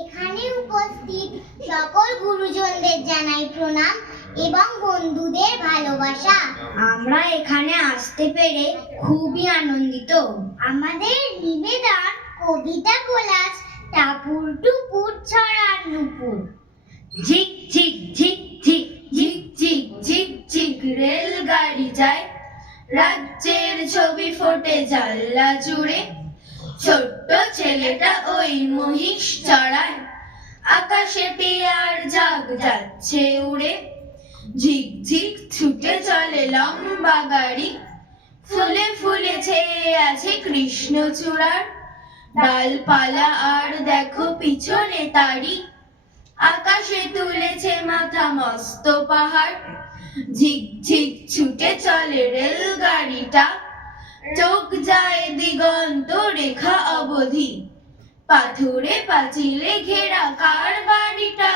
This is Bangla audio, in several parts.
এখানে উপস্থিত সকল গুরুজনদের জানাই প্রণাম এবং বন্ধুদের ভালোবাসা। আমরা এখানে আসতে পেরে খুবই আনন্দিত। আমাদের নিবেদন কবিতা কোলাজ টাপুর টুপুর ছড়ার নুপুর। ঝিক ঝিক ঝিক ঝিক ঝিক ঝিক ঝিক ঝিক রেলগাড়ি যায়, রাজ্যের ছবি ফোটে জানলা জুড়ে। ছোট্ট ছেলেটা ওই মহিষ চড়ায়, আকাশে টিয়ার ঝাঁক যাচ্ছে উড়ে। ঝিক ঝিক ছুটে চলে লম্বা গাড়ি, ফুলে ফুলে ছেয়ে আছে কৃষ্ণচূড়ার ডালপালা। আর দেখো পিছনে তারি, আকাশে তুলেছে মাথা মস্ত পাহাড়। ঝিক ঝিক ছুটে চলে রেলগাড়িটা, চোখ যায় দিগন্ত রেখা অবধি। পাথুরে পাঁচিলে ঘেরা কার বাড়িটা,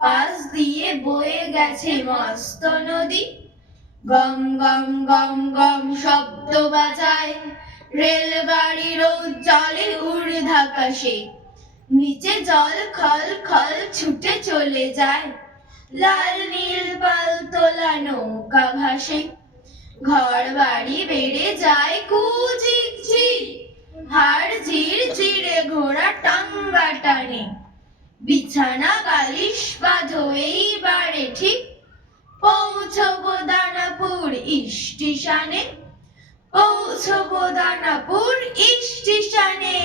পাশ দিয়ে বয়ে গেছে মস্ত নদী। গম গম গম গম শব্দ বাজায় রেলগাড়ি, রোদ জলে ঊর্ধ্বাকাশে। নিচে জল খল খল ছুটে চলে যায়, লাল নীল পাল তোলা নৌকা ভাসে। ঘর বাড়ি বেড়ে যায় কুচিক ঝিক, হাড় ঝির ঝিরে ঘোড়া টাঙ্গা টানে। বিছানা বালিশ বাঁধো এইবারে ঠিক, পৌঁছবো দানাপুর স্টেশনে, পৌঁছবো দানাপুর স্টেশনে।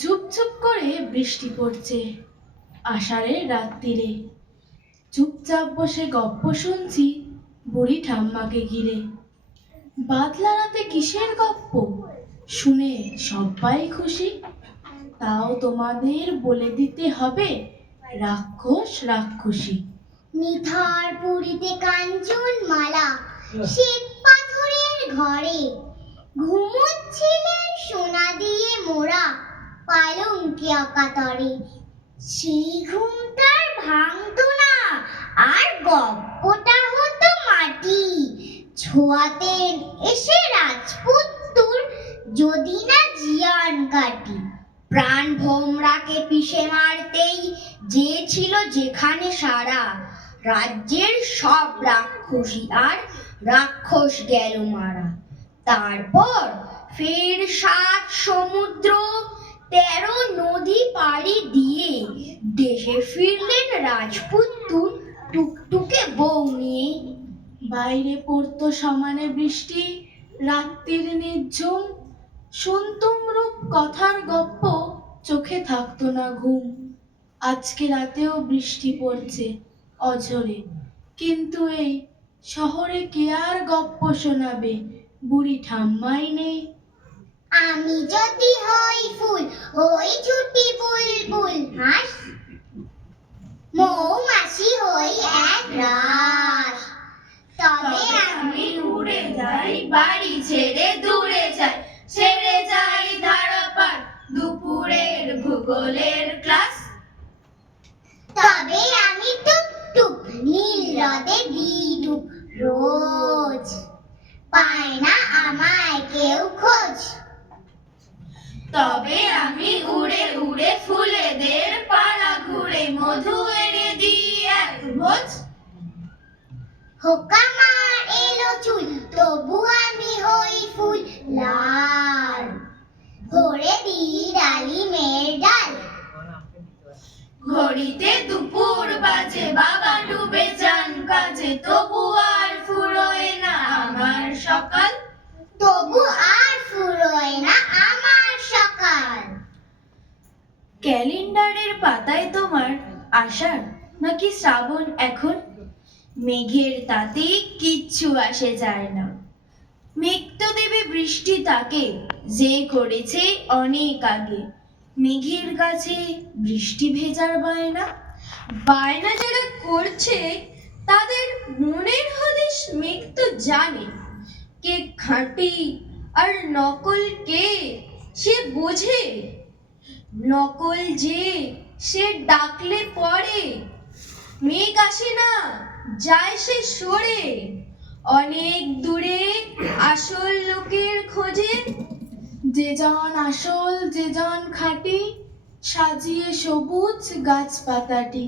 ঝুপঝুপ করে বৃষ্টি পড়ছে আষাঢ়ের রাত্রিরে। চুপচাপ বসে গপ্প শুনছি বুড়ি ঠাম্মাকে ঘিরে। বাদলা রাতে কিসের গপ্প, শুনে সবাই খুশি। তাও তোমাদের বলে দিতে হবে রাক্ষস রাক্ষসী। নিথর পুরীতে কাঞ্চন মালা, শ্বেত পাথরের ঘরে ঘুমোচ্ছিলেন সোনা দিয়ে মোড়া পালঙ্কে অকাতরে। সেই ঘুমটার ভাঙতো না, আর গপ্পটা হতো মাটি। ছোঁয়াতেন এসে রাজপুত্তুর, যদি না জিয়ান কাটি। প্রাণ ভোমরাকে পিষে মারতেই যে ছিল যেখানে সারা, রাজ্যের সব রাক্ষসী আর রাক্ষস গেল মারা। তারপর ফের 7 সমুদ্র 13 নদী পাড়ি দিয়ে দেশে ফিরলেন রাজপুত্তুর টুকটুকে বউ নিয়ে। বাইরে পড়তো সমানে বৃষ্টি, রাত্রির নির্ঝুম। শুনতুম রূপ কথার গপ্প, চোখে থাকতো না ঘুম। আজকে রাতেও বৃষ্টি পড়ছে অঝরে, কিন্তু এই শহরে কে আর গপ্প শোনাবে, বুড়ি ঠাম্মাই নেই। আমি যদি হই ফুল, হই ছুটি বুলবুল হাঁস, মৌমাছি হই এক রাস। তবে আমি উড়ে যাই বাড়ি ছেড়ে দূরে যাই, ছেড়ে যাই ধারাপার দুপুরের ভূগোলের ক্লাস। তবে আমি টুক টুক নীল হ্রদে বিডুব রোজ, পায় না আমায় কেউ খোঁজ। তবে আমি উড়ে উড়ে ফুলেদের পাড়া ঘুরে মধু এনে দিই এক ভোজ। হোকামার এলো চুল, তবু আমি হই ফুল লাল, ভরে দিই ডালিমের ডাল। ঘড়িতে দুপুর বাজে, বাবা ডুবে যান কাজে, তবু আর ফুরোয় না আমার সকাল, তবু আর ফুরোয় না আমার সকাল। ক্যালেন্ডারের পাতায় তোমার আষাঢ় নাকি শ্রাবণ এখন, মেঘের তাতে কিচ্ছু আসে যায় না। মেঘ তো দেবে বৃষ্টি তাকে, যে করেছে অনেক আগে। মেঘের কাছে বৃষ্টি ভেজার বায়না, বায়না যারা করছে তাদের মনের হদিশ মেঘ তো জানে। কে খাঁটি আর নকল কে সে বোঝে, নকল যে সে ডাকলে পড়ে। মেঘ আসে না, যায় সে সরে, অনেক দূরে আসল লোকের খোঁজে। যে জন আসল যে জন খাঁটি, সাজিয়ে সবুজ গাছপাতাটি,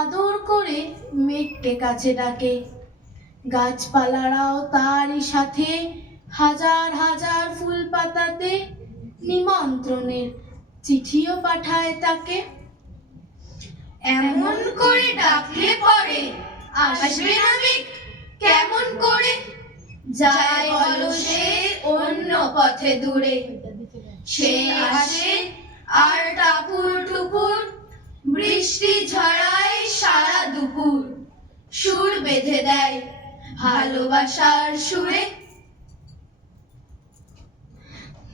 আদর করে মেঘকে কাছে ডাকে। গাছপালারাও তারই সাথে হাজার হাজার ফুল পাতাতে নিমন্ত্রণের চিঠিও পাঠায় তাকে। এমন করে ডাকলে পরে আসবে না মেঘ কেমন করে? যায় বলো সে অন্য পথে দূরে, সে আসে আর টাপুর টুপুর বৃষ্টি ঝরায় সারা দুপুর, সুর বেঁধে দেয় ভালোবাসার সুরে।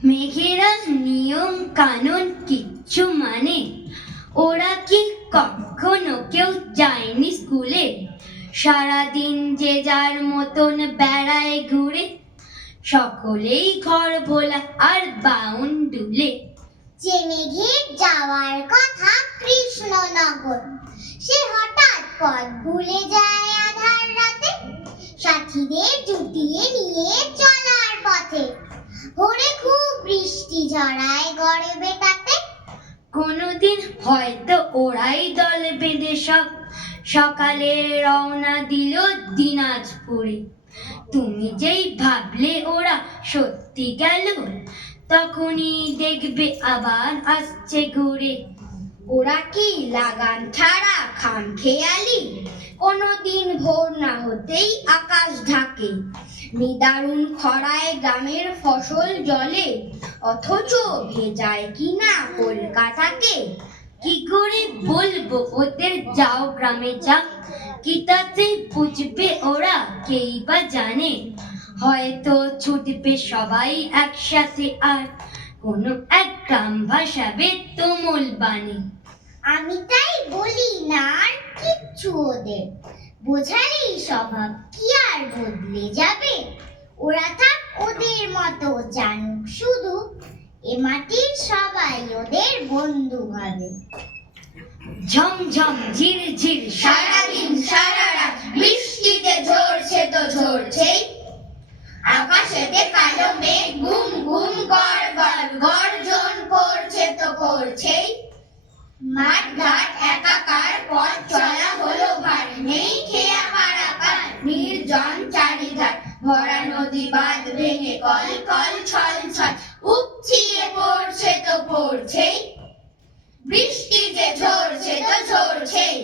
মেঘেরা নিয়ম কানুন কিচ্ছু মানে, ওরা কি কখনো কেউ যায়নি স্কুলে? সারাদিন যে যার মতন বেড়ায় ঘুরে, সকলেই ঘর ভোলা আর বাউন্ডুলে। যে মেঘের যাওয়ার কথা কৃষ্ণনগর, সে হঠাৎ পথ ভুলে যায় আধার রাতে, সাথীদের জুটিয়ে নিয়ে চলার পথে ভোরে খুব বৃষ্টি ঝরায় গড়ে তাতে। কোনোদিন হয়তো ওরাই দল বেঁধে সব সকালে রওনা দিল দিনাজপুরে। তুমি যেই ভাবলে ওরা সত্যি গেল, তখনই দেখবে আবার আসছে ঘুরে। ওরা কি লাগান ছাড়া খামখেয়ালি, কোনোদিন ভোর না হতেই আকাশ ঢাকে। নিদারুণ খরায় গ্রামের ফসল জলে, অথচ ভেজায় কিনা কলকাতাকে। কি করে বলবো ওদের যাও গ্রামে যাক, কি তাতে বুঝবে ওরা কেই বা জানে? হয়তো ছুটবে সবাই একসাথে আর কোনো এক গ্রাম ভাসাবে তুমুল বাণী। আমি তাই বলি না আর কিচ্ছু ওদের, বোঝালেই স্বভাব কি আর বদলে যাবে? ওরা থাক ওদের মতো জানুক শুধু, এ মাটির সবাই ওদের বন্ধু ভাবে। ঝমঝম ঝিরঝির সারাদিন সারা রাত বৃষ্টিতে ঝরছে তো ঝরছেই, আকাশেতে কালো মেঘ ঘুম ঘুম গড় গড় গর্জন করছে তো করছেই। মাঠ ঘাট একাকার, পথ চলা হলো ভার, নেই খেয়া পারাপার নির্জন চারিধার। ভরা নদী বাঁধ ভেঙে কল কল ছল ছল উপচিয়ে পড়ছে তো পড়ছেই। বৃষ্টি যে ঝরছে তো ঝরছেই।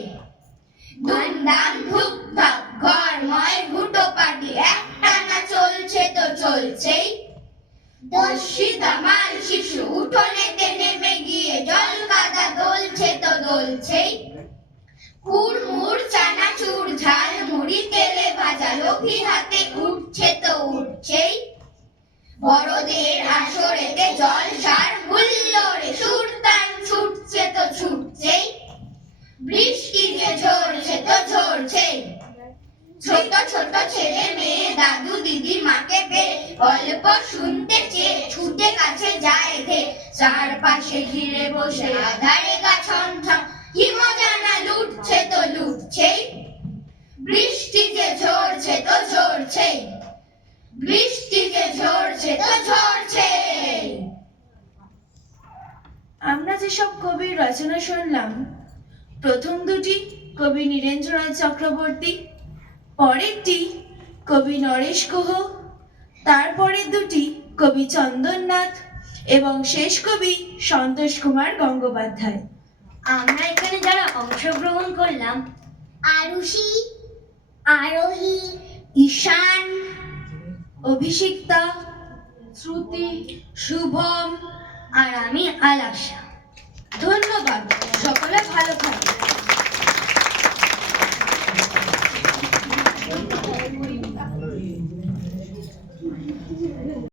ধুমধাম ধুপ ধাপ ঘরময় ঘুটো পাটি একটানা চলছে তো চলছেই। দস্যি দামাল শিশু উঠোনেতে নেমে গিয়ে জল কাদা দোলছে তো দোলছেই। কুড়মুড় চানাচুর ঝাল মুড়ি তেলে ভাজা লোভী হাতে উঠছে তো উঠছেই। বড়দের আসরেতে জলসার হুল্লোড়ে সুরতান ছুটছে তো ছুটছেই। বৃষ্টি যে ঝরছে তো ঝরছেই। ছোট ছোট ছেলে মেয়ে দাদু দিদি মাকে পেয়ে গল্প শুনতে চেয়ে ছুটে কাছে যায় ধে। চারপাশে ঘিরে বসে আধারে গা ছমছম, কি মজা না লুটছে তো লুটছেই। বৃষ্টি যে ঝরছে তো ঝরছেই। বৃষ্টি যে ঝরছে তো ঝরছেই। আমরা যেসব কবির রচনা শুনলাম, প্রথম দুটি কবি নীরেন্দ্রনাথ চক্রবর্তী, পরেরটি কবি নরেশ গুহ, তারপরের দুটি কবি চন্দননাথ এবং শেষ কবি সন্তোষ কুমার গঙ্গোপাধ্যায়। আমরা এখানে যারা অংশগ্রহণ করলাম, আরুষি, আরোহী, ঈশান, অভিষিক্তা, শ্রুতি, শুভম আর আমি আলাক্সা। ধন্যবাদ। সকলে ভালো থাকবে।